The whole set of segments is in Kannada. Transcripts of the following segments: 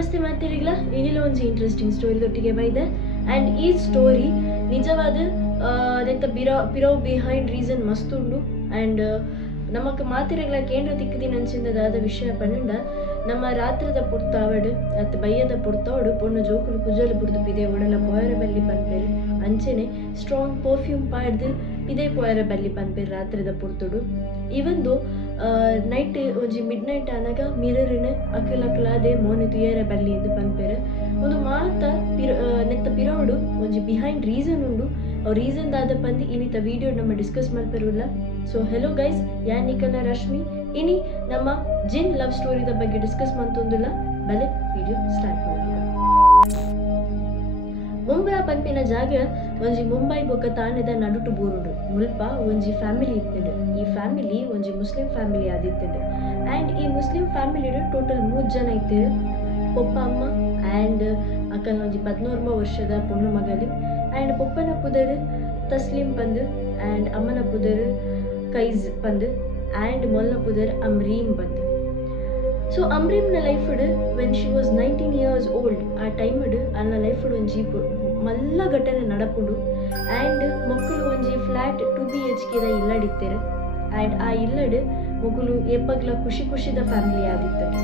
ನಮಸ್ತೆ ಮಾತಿರಿಗ್ಲ ಏನಿಲ್ಲ ಒಂದು ಇಂಟ್ರೆಸ್ಟಿಂಗ್ ಸ್ಟೋರಿ ದೊಟ್ಟಿಗೆ ಬೈದೆ ಆ್ಯಂಡ್ ಈ ಸ್ಟೋರಿ ನಿಜವಾದ ಅದೆಂತ ಪಿರೋ ಬಿಹೈಂಡ್ ರೀಸನ್ ಮಸ್ತ್ ಉಂಡು ಆ್ಯಂಡ್ ನಮಕ್ ಮಾತಿರಗ್ಲ ಕೇಂದ್ರ ತಿಕ್ಕದಿನ ಅಂಚಿಂದದಾದ ವಿಷಯ ಪಂಡ ನಮ್ಮ ರಾತ್ರದ ಪುಡ್ತಾವಡು ಅತ್ ಬಯ್ಯದ ಪುಡ್ತಾವಡು ಪೊಣ್ಣು ಜೋಕುಲು ಕುಜಲು ಬುಡ್ದು ಪಿದೆ ಒಡಲ ಪೋಯರ ಬಲ್ಲಿ ಪನ್ಪೇರು ಅಂಚೆನೆ ಸ್ಟ್ರಾಂಗ್ ಪರ್ಫ್ಯೂಮ್ ಪಾಡ್ದು ಪಿದೆ ಪೋಯರ ಬಲ್ಲಿ ಪನ್ಪೇರು ರಾತ್ರದ ಪುಡ್ತುಡು ಇವಂದು ನೈಟ್ ಒಂಜಿ ಮಿಡ್ ನೈಟ್ ಆನಾಗ ಮಿರರ್ನ ಅಕಲಾದೆ ಮೋನೆ ತುಯರ ಬಲ್ಲಿ ಎಂದು ಪನ್ಪೇರು ಒಂದು ಮಾತ ನೆತ್ತ ಪಿರೋಡು ಒಂಜಿ ಬಿಹೈಂಡ್ ರೀಸನ್ ಉಂಡು ರೀಸನ್ ದಾದ ಪಂದಿ ಇನ್ನಿತ ವಿಡಿಯೋ ನಮ್ಮ ಡಿಸ್ಕಸ್ ಮಲ್ಪೆರುಲ್ಲ. ಸೊ ಹೆಲೋ ಗೈಸ್, ಯಾನ್ ನಿಕಲ್ನ ರಶ್ಮಿ ಇನಿ ನಮ್ಮ ಜಿನ್ ಲವ್ ಸ್ಟೋರಿದ ಬಗ್ಗೆ ಡಿಸ್ಕಸ್ ಮಂತೊಂದುಲ್ಲ. ಬಲೆ ವಿಡಿಯೋ ಸ್ಟಾರ್ಟ್ ಮಾಡ್ತೀವಿ. ಮುಂಬೈ ಪನ್ಪಿನ ಜಾಗ ಒಂಜಿ ಮುಂಬೈ ಬೊಕ್ಕ ತಾಣದ ನಡುಟು ಬೂರುಡು ಮುಲ್ಪ ಒಂಜಿ ಫ್ಯಾಮಿಲಿ ಇತ್ತಿಡು. ಈ ಫ್ಯಾಮಿಲಿ ಒಂಜಿ ಮುಸ್ಲಿಂ ಫ್ಯಾಮಿಲಿ ಆದಿತ್ತಿಡು ಆ್ಯಂಡ್ ಈ ಮುಸ್ಲಿಂ ಫ್ಯಾಮಿಲಿಡು ಟೋಟಲ್ 3 ಜನ ಇತ್ತಿರು. ಪೊಪ್ಪ ಅಮ್ಮ ಆ್ಯಂಡ್ ಅಕ್ಕನ ಒಂಜಿ 14 ವರ್ಷದ ಪೊಣ್ಣು ಮಗಲು ಆ್ಯಂಡ್ ಪೊಪ್ಪನ ಪುದರ್ ತಸ್ಲಿಂ ಪಂದು ಆ್ಯಂಡ್ ಅಮ್ಮನ ಪುದರ್ ಕೈಜ್ ಪಂದು ಆ್ಯಂಡ್ ಮೊಲ್ನ ಪುದರ್ ಅಮ್ರೀಮ್ ಪಂದು. ಸೊ ಅಮ್ರೀಮ್ನ ಲೈಫ್ಡ್ when she was 19 years old ಆ ಟೈಮ್ಡ್ ಅನ್ನ ಲೈಫ್ಡ್ ಒಂಜಿ ಮಲ್ಲ ಘಟನೆ ನಡಪುಡು ಆ್ಯಂಡ್ ಮಕ್ಕಳು ಒಂಜಿ ಫ್ಲ್ಯಾಟ್ 2 BHK ಇಲ್ಲಡಿತ್ತೇರು ಆ್ಯಂಡ್ ಆ ಇಲ್ಲಡ್ ಮಕ್ಕಳು ಎಪ್ಪಗ್ಲ ಖುಷಿದ ಫ್ಯಾಮಿಲಿ ಆದಿತ್ತರು.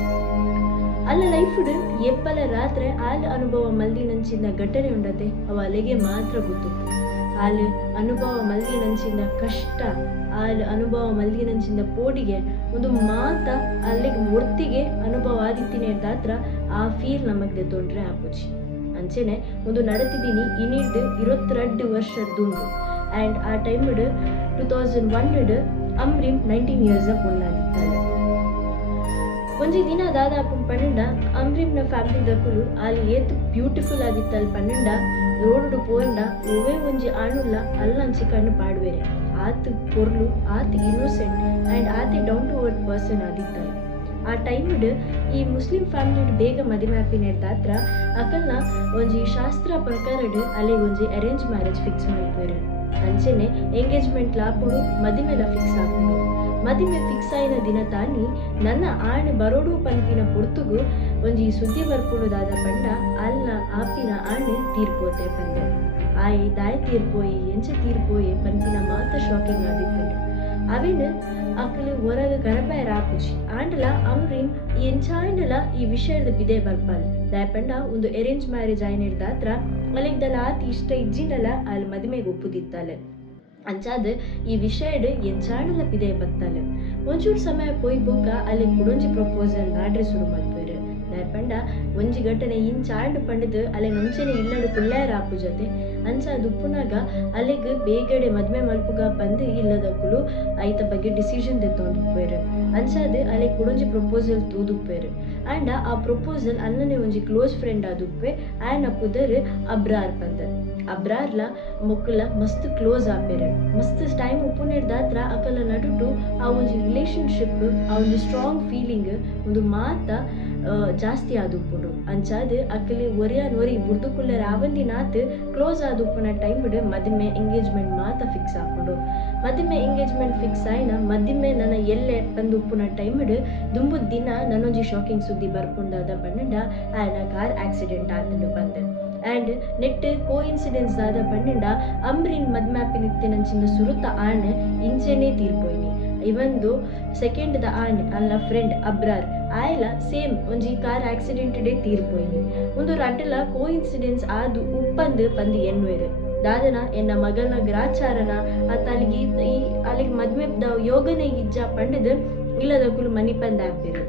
ಅಲ್ಲ ಲೈಫ್ಡ್ ಎಪ್ಪಲ ರಾತ್ರಿ ಆಲ್ ಅನುಭವ ಮಲ್ದಿನಂಚಿನ ಘಟನೆ ಉಂಡತೆ ಅವ ಅಲೆಗೆ ಮಾತ್ರ ಗೊತ್ತು. ಆಲ್ ಅನುಭವ ಮಲ್ದಿನಂಚಿನ ಕಷ್ಟ, ಆಲ್ ಅನುಭವ ಮಲ್ದಿನಂಚಿನ ಪೋಡಿಗೆ ಒಂದು ಮಾತ ಅಲ್ಲಿಗೆ ಒರ್ತಿಗೆ ಅನುಭವ ಆದಿತ್ತಿನ ದಾತ್ರ ಆ ಫೀಲ್ ನಮಗೆ ತೊಂದ್ರೆ ಆಪುಜಿ. ಅಂಚೆನೆ ಒಂದು ನಡತಿದ್ದೀನಿ ಇನ್ನಿಡ್ದು 22 ವರ್ಷದ್ದು ಆ್ಯಂಡ್ ಆ ಟೈಮ್ಡ್ 2001 ಅಮ್ರೀಮ್ 19 years ಪೊಣ್ಣಾದಿತ್ತಾಳೆ. ಒಂಜಿ ದಿನ ದಾದಾಪು ಪನ್ನಂಡ ಅಮ್ರೀಮ್ನ ಫ್ಯಾಮಿಲಿ ದಕ್ಕುಲು ಅಲ್ಲಿ ಏತು ಬ್ಯೂಟಿಫುಲ್ ಆದಿತ್ತಲ್ಲಿ ಪನ್ನಂಡ ರೋಡು ಪೋಂಡ ಒವೇ ಒಂಜಿ ಆಣುಲ್ಲ ಅಲ್ಲಂಚಿ ಕಣ್ಣು ಪಾಡ್ವೇರೆ. ಆತ್ ಪೊರ್ಲು ಆತ್ ಇನ್ನೋಸೆಂಟ್ ಆ್ಯಂಡ್ ಆತೆ ಡೌನ್ ಟು ಅರ್ತ್ ಪರ್ಸನ್ ಆದಿತ್ತಲ್ಲ. ಆ ಟೈಮ್ಡ್ ಈ ಮುಸ್ಲಿಂ ಫ್ಯಾಮಿಲಿ ಬೇಗ ಮದುವೆ ಆಪಿನ ಅಕಲ್ನ ಒಂಜಿ ಶಾಸ್ತ್ರ ಪ್ರಕಾರಡ್ ಅಲ್ಲಿ ಒಂಜಿ ಅರೇಂಜ್ ಮ್ಯಾರೇಜ್ ಫಿಕ್ಸ್ ಮಾಡ್ತಾರೆ. ಅಂಚೆನೆ ಎಂಗೇಜ್ಮೆಂಟ್ ಲಾಪುಡು ಮದುವೆಲ ಫಿಕ್ಸ್ ಆಪುಡು. ಮದುವೆ ಫಿಕ್ಸ್ ಆಯ್ನ ದಿನ ತಾನಿ ನನ್ನ ಆಣ್ ಬರೋಡು ಪನ್ಪಿನ ಪೊರ್ತುಗು ಒಂಜಿ ಸುದ್ದಿ ಬರ್ಪುಡುದಾದ ಪಂಡ ಅಲ್ಲ ಆಪಿನ ಆಣ್ ತೀರ್ಪೋತೆ ಪಂದೆ. ಆಯ್ ದಾಯ್ ತೀರ್ಪೋಯಿ ಎಂಚ ತೀರ್ಪೋಯಿ ಪನ್ಪಿನ ಮಾತ ಶಾಕಿಂಗ್ ಆದಿತ್ತಂಡು. ಅವೇನು ಅಕ್ಕಲು ಹೊರಗ ಕರಪಾಯರ ಆಪುಜಿ ಆಂಡಲ ಅಮ್ರೀಮ್ ಎಂಚಾಂಡಲ ಈ ವಿಷಯದ ಬಿದೆ ಬರ್ಪಾಲ್ ದಾಯಪಂಡ ಒಂದು ಅರೇಂಜ್ ಮ್ಯಾರೇಜ್ ಆಯ್ನಿಡ್ದಾತ್ರ ಅಲ್ಲಿದ್ದಲ ಆತಿ ಇಷ್ಟ ಇಜ್ಜಿಂಡಲ ಅಲ್ಲಿ ಮದುವೆಗೆ ಒಪ್ಪುದಿತ್ತಾಲೆ. ಅಂಚಾದ ಈ ವಿಷಯಡ್ ಎಂಚಾಂಡಲ ಪಿದೆ ಬತ್ತಾಲೆ. ಒಂಚೂರು ಸಮಯ ಪೋಯ್ ಬೊಕ್ಕ ಅಲ್ಲಿ ಕುಡೊಂಜಿ ಪ್ರಪೋಸಲ್ ನಾಡ್ರೆ ಶುರು ಮಾಡ್ತಾರೆ. ದಾಯಪಂಡ ಒಂಜಿ ಘಟನೆ ಇಂಚಾಂಡ್ ಪಂಡದು ಅಲ್ಲಿ ನಂಚೆನೆ ಇಲ್ಲಡು ಕುಳ್ಳಾರ ಆಪು ಜೊತೆ ಅಂಚಾದ ಉಪ್ಪುನಾಗ ಅಲ್ಲಿಗೆ ಬೇಗಡೆ ಮದ್ವೆ ಮಲ್ಪುಗ ಬಂದು ಇಲ್ಲದಕ್ಕಲು ಐತ ಬಗ್ಗೆ ಡಿಸಿಷನ್ ತೆತ್ತೊಂದುಪ್ಪೇರು. ಅಂಚಾದ ಅಲ್ಲಿ ಕುಡೊಂಜಿ ಪ್ರಪೋಸಲ್ ತೂದುಪ್ಪೇರು ಆ್ಯಂಡ್ ಆ ಪ್ರಪೋಸಲ್ ಅನ್ನನೆ ಒಂಜಿ ಕ್ಲೋಸ್ ಫ್ರೆಂಡ್ ಆದುಪ್ಪೆ ಆ್ಯಂಡ್ ಪುದರ್ ಅಬ್ರಾರ್ ಪಂದ. ಅಬ್ರಾರ್ಲ ಮೊಕ್ಕಲ ಮಸ್ತ್ ಕ್ಲೋಸ್ ಆಪೇರೆ. ಮಸ್ತ್ ಟೈಮ್ ಉಪ್ಪುನಿಡ್ದಾತ್ರ ಅಕಲ ನಡುಟು ಆ ಒಂಜಿ ರಿಲೇಶನ್ಶಿಪ್ ಆ ಒಂದು ಸ್ಟ್ರಾಂಗ್ ಫೀಲಿಂಗ್ ಒಂದು ಮಾತ ಜಾಸ್ತಿ ಆದುಪ್ಪುಡು. ಅಂಚಾದ ಅಕ್ಕಲಿ ಒರಿ ಬುಡ್ದುಕುಳ್ಳರ ಆವಂದಿನಾತ್ ಕ್ಲೋಸ್ ಆದುಪ್ಪುನ ಟೈಮ್ಡ್ ಮದುವೆ ಎಂಗೇಜ್ಮೆಂಟ್ ಮಾತ ಫಿಕ್ಸ್ ಆಪುಡು. ಮದುವೆ ಎಂಗೇಜ್ಮೆಂಟ್ ಫಿಕ್ಸ್ ಆಯ್ನ ಮದುವೆ ನನ್ನ ಎಲ್ಲೆ ಬಂದು ಉಪ್ಪುನ ಟೈಮ್ಡ್ ದುಂಬುದ ದಿನ ನನ್ನೊಂಜಿ ಶಾಕಿಂಗ್ ಸುದ್ದಿ ಬರ್ಪುಂಡಾದ ಪನ್ನಡ ಆಯ್ನ ಕಾರ್ ಆಕ್ಸಿಡೆಂಟ್ ಆತಂಡು ಬಂದೆ ಆ್ಯಂಡ್ ನೆಟ್ ಕೋ ಇನ್ಸಿಡೆನ್ಸ್ ಆದ ಪನ್ನಡ ಅಮ್ರೀನ್ ಮದ್ಮ್ಯಾಪಿನಿತ್ತಿನಂಚಿನ ಸುರುತ ಆಣ್ ಇಂಚೆನೆ ತೀರ್ಪೋಯ್ನಿ. ಇವಂದು ಸೆಕೆಂಡ್ ದ ಆಣ್ ಅಲ್ಲ ಫ್ರೆಂಡ್ ಅಬ್ರಾರ್ ಆಯ್ಲ ಸೇಮ್ ಒಂಜಿ ಕಾರ್ ಆಕ್ಸಿಡೆಂಟ್ ಡೇ ತೀರ್ಪೋಯ್ನಿ. ಒಂದು ರಡ್ಡಲ ಕೋ ಇನ್ಸಿಡೆನ್ಸ್ ಆದು ಉಪ್ಪಂದು ಪಂದು ಎನ್ವೇರು ದಾದನ ಎನ್ನ ಮಗನ ಗ್ರಾಚಾರನ ಅತ್ತ ಅಲ್ಲಿಗೆ ಮದ್ವೆದ ಯೋಗನೆ ಇಜ್ಜ ಪಂಡದು ಇಲ್ಲದಕ್ಕೂ ಮನಿ ಪಂದ ಆಪಿರು.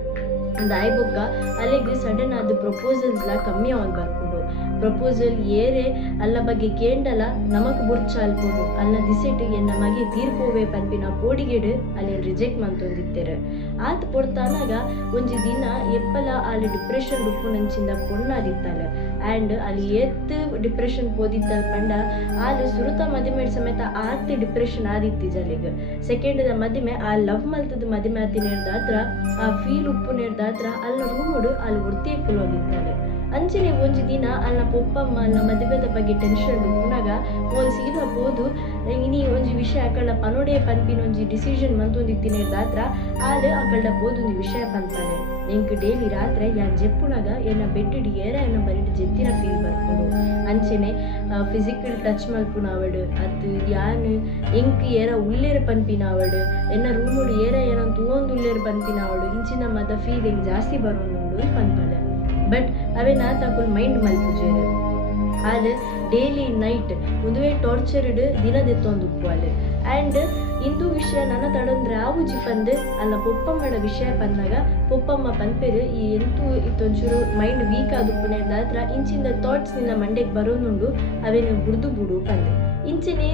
ಒಂದು ಆಯ್ಬೊಕ್ಕ ಅಲ್ಲಿಗೆ ಸಡನ್ ಆದ ಪ್ರಪೋಸಲ್ಸ್ಲ ಕಮ್ಮಿ ಅವನ್ ಬರ್ಕೊಂಡು ಪ್ರಪೋಸಲ್ ಏರೆ ಅಲ್ಲ ಬಗ್ಗೆ ಕೇಂಡಲ ನಮಕ್ ಬುರ್ಚ ಅಲ್ಪೋಡು ಅಲ್ಲ ದಿಸೆಟ್ ಎನ್ನ ಮಗೆ ತೀರ್ಪೋವೆ ಪನ್ಪಿನ ಪೋಡಿಗೆಡ್ ಅಲ್ಲಿ ರಿಜೆಕ್ಟ್ ಮಂತೊಂದಿತ್ತೇರು. ಆತ್ ಪೊಡ್ತಾನಾಗ ಒಂಜಿ ದಿನ ಎಪ್ಪಲ ಅಲ್ಲಿ ಡಿಪ್ರೆಷನ್ ಡುಪ್ಪುನಂಚಿಂದ ಪೊಣ್ಣಾದಿತ್ತಾಳೆ ಆ್ಯಂಡ್ ಅಲ್ಲಿ ಎತ್ತು ಡಿಪ್ರೆಷನ್ ಪೋದಿತ್ತಲ್ ಪಂಡ ಆಲು ಸುರುತ ಮದುವೆ ಸಮೇತ ಆತಿ ಡಿಪ್ರೆಷನ್ ಆದಿತ್ತಿ ಜಲಿಗೆ. ಸೆಕೆಂಡ್ ದ ಮದುವೆ ಆ ಲವ್ ಮಲ್ತದ ಮದುವೆ ಆತಿ ನೇರ್ದಾತ್ರ ಆ ಫೀಲ್ ಉಪ್ಪು ನೇರ್ದಾತ್ರ ಅಲ್ಲ ರೂಮುಡು ಅಲ್ಲಿ ಒರ್ತಿ ಕುಲೋದಿತ್ತಾಳೆ. ಅಂಚನೆ ಒಂಜಿ ದಿನ ಅಲ್ಲ ಪೊಪ್ಪಮ್ಮ ಅಲ್ಲ ಮದುವೆದ ಬಗ್ಗೆ ಟೆನ್ಷನ್ ಉಂಡಾಗ ಒಂದು ಸೀದಾ ಹೋದು ಇನಿ ಒಂಜಿ ವಿಷಯ ಅಕಲ್ನ ಪನೋಡೆ ಪನ್ಪಿನ ಒಂಜಿ ಡಿಸಿಷನ್ ಮಂತೊಂದಿತ್ತಿನ ದಾತ್ರ ಆಳು ಅಕಲ್ನ ಬೋದೊಂದು ವಿಷಯ ಪನ್ಪನೆ ಎಂಕ್ ಡೈಲಿ ರಾತ್ರಿ ಯಾನ್ ಜೆಪ್ಪುನಾಗ ಎನ್ನ ಬೆಡ್ಡಿಡ್ ಏರ ಎನ್ನ ಬರಿಟ್ ಜೆತ್ತಿನ ಫೀಲ್ ಬರ್ಕೊಂಡು ಅಂಚನೆ ಫಿಸಿಕಲ್ ಟಚ್ ಮಲ್ಪುನಾವಡು ಅದು ಯಾನ್ ಎಂಕ್ ಏರ ಉಲ್ಲೇರು ಪನ್ಪಿನಾವಡು ಎನ್ನ ರೂಮುಡು ಏರ ಏನಂತ ತೂವೊಂದು ಉಲ್ಲೇರು ಪನ್ಪಿನಾವಡು ಇಂಚಿನ ಮತ ಫೀಲಿಂಗ್ ಜಾಸ್ತಿ ಬರೋನುಂಡು ಪನ್ಪಲೆ ಬಟ್ ಅವೇ ನಾ ತಕುಲ್ ಮೈಂಡ್ ಮಲ್ಪುಜೇರು ಆದ್ರೆ ಡೈಲಿ ನೈಟ್ ಮುಂದುವೆ ಟಾರ್ಚರ್ಡ್ ದಿನದೆತ್ತೊಂದು ಉಪ್ಪುವಲ್ ಆ್ಯಂಡ್ ಇಂದು ವಿಷಯ ನನ್ನ ತಡಂದ್ರೆ ಆವುಜಿ ಪಂದು ಅಲ್ಲ ಪೊಪ್ಪಮ್ಮಡ ವಿಷಯ ಪಂದಾಗ ಪೊಪ್ಪಮ್ಮ ಪನ್ಪೆರು ಈ ಎಂತೂ ಇತ್ತೊಂಚೂರು ಮೈಂಡ್ ವೀಕ್ ಆದುಪ್ಪುನೆ ದಾತ್ರ ಇಂಚಿಂದ ಥಾಟ್ಸ್ ನಿನ್ನ ಮಂಡೆಗೆ ಬರೋನುಂಡು ಅವೇನು ಬುಡ್ದು ಬುಡು ಪಂದೆ ಇಂಚನೆ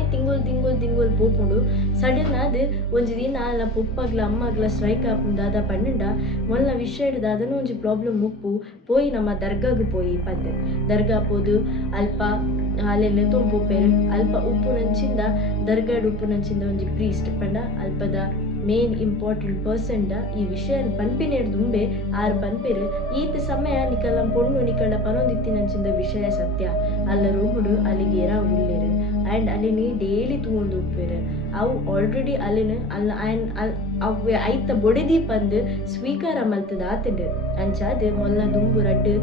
ತಿಂಗೊಲ್ ಪೋಪುಂಡು ಸಡನ್ ಅದು ಒಂಜಿ ದಿನ ಅಲ್ಲ ಪೊಪ್ಪಗ್ಲ ಅಮ್ಮಗ್ಲ ಸ್ಟ್ರೈಕ್ ಆಪುಂದಾದ ಪನ್ನಂಡ ಮೊಲ್ಲ ವಿಷಯ ಹಿಡ್ದು ಅದನ್ನು ಒಂಜಿ ಪ್ರಾಬ್ಲಮ್ ಮುಪ್ಪು ಪೋಯಿ ನಮ್ಮ ದರ್ಗಾಗ್ ಪೋಯಿ ಪಂದೆ ದರ್ಗಾ ಪೋದು ಅಲ್ಪ ಹಾಲೆಲ್ಲ ತೊಂಪೋಪೇರು ಅಲ್ಪ ಉಪ್ಪು ನಂಚಿಂದ ದರ್ಗಾಡ್ ಉಪ್ಪು ನಂಚಿಂದ ಒಂಜಿ ಪ್ರೀಸ್ಟ್ ಪಂಡ ಅಲ್ಪದ ಮೇನ್ ಇಂಪಾರ್ಟೆಂಟ್ ಪರ್ಸನ್ಡ ಈ ವಿಷಯ ಪನ್ಪಿನೇರ್ ದುಂಬೆ ಆರು ಪನ್ಪೇರು ಈತ ಸಮಯ ನಿಕಲ ಪೊಣ್ಣು ನಿಕಲ ಪನೊಂದಿತ್ತಿನಂಚಿಂದ ವಿಷಯ ಸತ್ಯ ಅಲ್ಲ ರೂಮುಡು ಅಲ್ಲಿಗೆ ಏರ ಉಳ್ಳೇರು ಆ್ಯಂಡ್ ಅಲ್ಲಿನಿ ಡೈಲಿ ತಗೊಂಡು ಉಪ್ಪೇರು ಅವು ಆಲ್ರೆಡಿ ಅಲ್ಲಿನ ಅಲ್ಲ ಅವು ಐತ ಬೊಡೆದಿ ಪಂದು ಸ್ವೀಕಾರ ಮಲ್ತದ ಆತಂಡು ಅಂಚಾದ ಮೊಲ್ಲ ದುಂಬು ರಡ್ಡು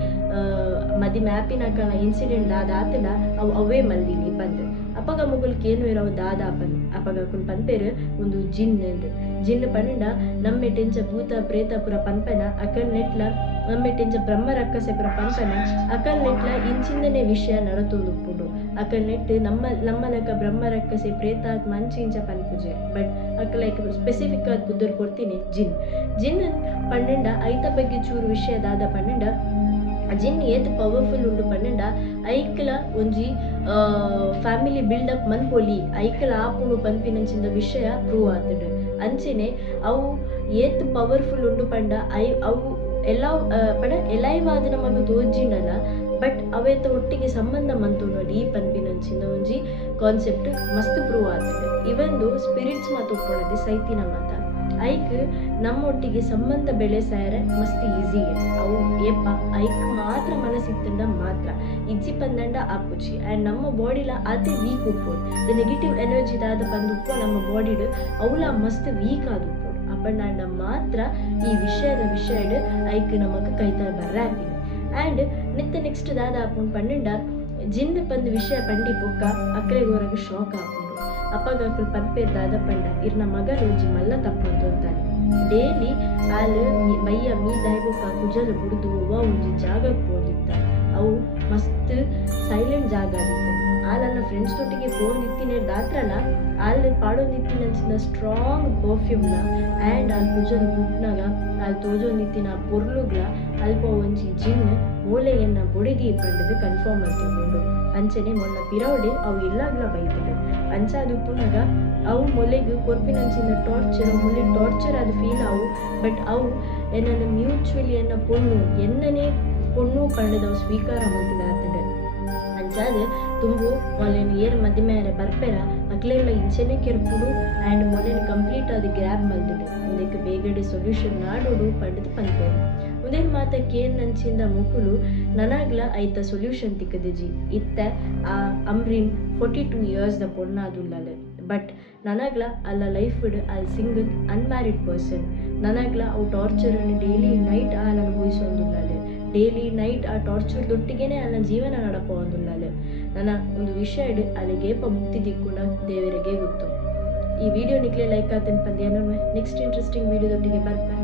ಮದಿ ಮ್ಯಾಪಿನಕಲ ಇನ್ಸಿಡೆಂಟ್ ಆತಂಡ ಅವು ಅವೇ ಮಲ್ದಿನಿ ಪಂದು ಅಪ್ಪಗ ಮುಗುಲ್కి ಏನು ಇರೋ ದಾದ ಪನ್ ಅಪ್ಪಗ ಕುನ್ ಪನ್ಪೇರು ಒಂದು ಜಿನ್ ಪನ್ನಂಡ ನಮ್ಮೆ ಟೆಂಚ ಭೂತ ಪ್ರೇತ ಪುರ ಪನ್ಪನ ಅಕಲ್ ನೆಟ್ಲ ನಮ್ಮೆ ಟೆಂಚ ಬ್ರಹ್ಮ ರಕ್ಕಸೆ ಪುರ ಪನ್ಪನ ಅಕಲ್ ನೆಟ್ಲ ಇಂಚಿಂದನೆ ವಿಷಯ ನಡತೊಂದುಪ್ಪುಂಡು ಅಕಲ್ ನೆಟ್ ನಮ್ಮ ಲೆಕ್ಕ ಬ್ರಹ್ಮ ರಕ್ಕಸೆ ಪ್ರೇತ ಮಂಚಿಂಚ ಪನ್ಪುಜೆ ಬಟ್ ಅಕಲೈಕ್ ಸ್ಪೆಸಿಫಿಕ್ ಆದ ಬುದ್ಧರು ಕೊಡ್ತೀನಿ ಜಿನ್ ಪನ್ನಂಡ ಐತ ಬಗ್ಗೆ ಚೂರು ವಿಷಯ ದಾದ ಪನ್ನಂಡ ಜಿನ್ ಏತ್ ಪವರ್ಫುಲ್ ಉಂಡು ಪನ್ನಂಡ ಐಕ್ಲ ಒಂಜಿ ಫ್ಯಾಮಿಲಿ ಬಿಲ್ಡಪ್ ಮನ್ಪೊಲಿ ಐಕ್ಲ ಆಪುಂಡು ಪನ್ಪಿನಂಚಿಂದ ವಿಷಯ ಪ್ರೂವ್ ಆತುಂಡು ಅಂಚೆನೆ ಅವು ಏತ್ ಪವರ್ಫುಲ್ ಉಂಡು ಪಂಡ ಅವು ಎಲ್ಲ ಪಂಡ ಎಲೈವಾದ ನಮಗ ತೋಜಿಂಡಲ್ಲ ಬಟ್ ಅವೇತ ಒಟ್ಟಿಗೆ ಸಂಬಂಧ ಮಂತುಂಡು ಈ ಪನ್ಪಿನಂಚಿಂದ ಒಂಜಿ ಕಾನ್ಸೆಪ್ಟ್ ಮಸ್ತ್ ಪ್ರೂವ್ ಆತುಂಡು ಇವಂದು ಸ್ಪಿರಿಟ್ಸ್ ಮಾತು ಒಪ್ಪೊಣದಿ ಸೈತಿನ ಮಾತ ಐಕ್ ನಮ್ಮೊಟ್ಟಿಗೆ ಸಂಬಂಧ ಬೆಳೆಸಾಯರೆ ಮಸ್ತ್ ಈಸಿ ಅವು ಏಪ ಐಕ್ ಮಾತ್ರ ಮನಸ್ಸಿತ್ತಂಡ ಮಾತ್ರ ಇಜ್ಜಿ ಪಂದಂಡ ಆಪುಜಿ ಆ್ಯಂಡ್ ನಮ್ಮ ಬಾಡಿಲ ಅದೇ ವೀಕ್ ಉಪ್ಪೋಡು ದ ನೆಗೆಟಿವ್ ಎನರ್ಜಿ ದಾದ ಪಂದುಪ್ಪು ನಮ್ಮ ಬಾಡಿಡು ಅವಳ ಮಸ್ತ್ ವೀಕ್ ಆದುಪ್ಪೋಡು ಅಪ್ಪಂಡ ಮಾತ್ರ ಈ ವಿಷಯಡ್ ಐಕ್ ನಮಗ ಕೈತಾರ ಬರ್ರಾಪಿನಿ ಆ್ಯಂಡ್ ನೆಕ್ಸ್ಟ್ ದಾದ ಆಪುಂಡು ಪನ್ನಂಡ ಜಿನ್ ಪಂದು ವಿಷಯ ಪಂಡಿ ಪೊಕ್ಕ ಅಕ್ರೆಗೋರಗ ಶಾಕ್ ಆಪುಂಡು ಅಪ್ಪಗ ಅಕ್ಕಲ್ ಪನ್ಪೇರ್ ದಾದ ಪಂಡ ಇರ್ನ ಮಗ ರೋಜಿ ಮಲ್ಲ ತಪ್ಪಂತು ಅಂತಾನೆ ಡೈಲಿ ಆಲು ಮೈಯ ಮೀದಾಯ್ಬೊಕ್ಕ ಕುಜಲು ಬುಡ್ದು ಒವ್ವ ಒಂಜಿ ಜಾಗಕ್ಕೆ ಪೋದಿತ್ತಾನೆ ಅವು ಮಸ್ತ್ ಸೈಲೆಂಟ್ ಜಾಗ ಆಗಿತ್ತು ಆಲನ್ನ ಫ್ರೆಂಡ್ಸ್ ಒಟ್ಟಿಗೆ ಪೋಂದಿತ್ತಿನ ದಾತ್ರನ ಅಲ್ಲಿ ಪಾಡೊಂದಿತ್ತಿನ ಸ್ಟ್ರಾಂಗ್ ಪರ್ಫ್ಯೂಮ್ನ ಆ್ಯಂಡ್ ಅಲ್ಲಿ ಕುಜಲು ಬುಡ್ನಾಗ ಅಲ್ಲಿ ತೋಜೊಂದಿತ್ತಿನ ಪೊರ್ಲುಗ್ಲ ಅಲ್ಪ ಒಂಜಿ ಜಿನ್ ಮೂಲೆಯನ್ನ ಬೊಡಿದಿ ಪಂಡದು ಕನ್ಫರ್ಮ್ ಆಯ್ತು ಅಂಚನೆ ಮೊನ್ನ ಪಿರವಡೆ ಅವು ಎಲ್ಲಾಗ್ಲ ಬೈತದೆ ಅಂಚಾದು ಪುನಗ ಅವು ಮೊಲೆಗ್ ಕೊರ್ಪಿನಂಚಿನ ಟಾರ್ಚರ್ ಅದು ಫೀಲ್ ಅವು ಬಟ್ ಅವು ಎನ್ನ ಮ್ಯೂಚುವಲಿ ಎನ್ನ ಎನ್ನನೇ ಪೊಣ್ಣು ಪಂಡದವು ಸ್ವೀಕಾರ ಮಂತದ ಆತಡೆ ಅಂಚಾದ ತುಂಬು ಮೊಲೆನ ಏರ್ ಮದಿಮೇರೆ ಬರ್ಪೆರ ಅಕ್ಲೆಲ್ಲ ಇಂಚನೆ ಕೆರ್ಪುಡು ಆ್ಯಂಡ್ ಮೊಲೆನ ಕಂಪ್ಲೀಟ್ ಅದು ಗ್ರ್ಯಾಬ್ ಮಲ್ತದೆ ಅದಕ್ಕೆ ಬೇಗಡೆ ಸೊಲ್ಯೂಷನ್ ನಾಡೋಡು ಪಂಡದು ಪನ್ಪೇರು ಉದೇನ್ ಮಾತ ಕೇರ್ ನಂಚಿಂದ ಮುಕುಲು ನನಗ್ಲ ಐತ ಸೊಲ್ಯೂಷನ್ ತಿಕ್ಕದಿಜಿ ಇತ್ತ ಆ ಅಮ್ರಿನ್ 42 years ದ ಪೊಣ್ಣಾದುಲ್ಲಲೆ ಬಟ್ ನನಗ್ಲ ಅಲ್ಲ ಲೈಫ್ಡ್ ಅಲ್ಲಿ ಸಿಂಗಲ್ ಅನ್ಮ್ಯಾರಿಡ್ ಪರ್ಸನ್ ನನಗ್ಲ ಅವು ಟಾರ್ಚರನ್ನು ಡೈಲಿ ನೈಟ್ ಆಲ್ ಅನುಭವಿಸೋದಿಲ್ಲಲೆ ಡೈಲಿ ನೈಟ್ ಆ ಟಾರ್ಚರ್ದೊಟ್ಟಿಗೆನೆ ಅಲ್ಲ ಜೀವನ ನಡಪೋದಿಲ್ಲಲೆ ನನ್ನ ಒಂದು ವಿಷಯ ಅಲ್ಲಿಗೇಪ ಮುಕ್ತಿ ದಿಕ್ಕುಂಡ ದೇವರಿಗೆ ಗೊತ್ತು ಈ ವಿಡಿಯೋ ನಿಕ್ಲೆ ಲೈಕ್ ಆತನ ಪಂದ್ಯ ನೆಕ್ಸ್ಟ್ ಇಂಟ್ರೆಸ್ಟಿಂಗ್ ವಿಡಿಯೋದೊಟ್ಟಿಗೆ ಬರ್ತಾ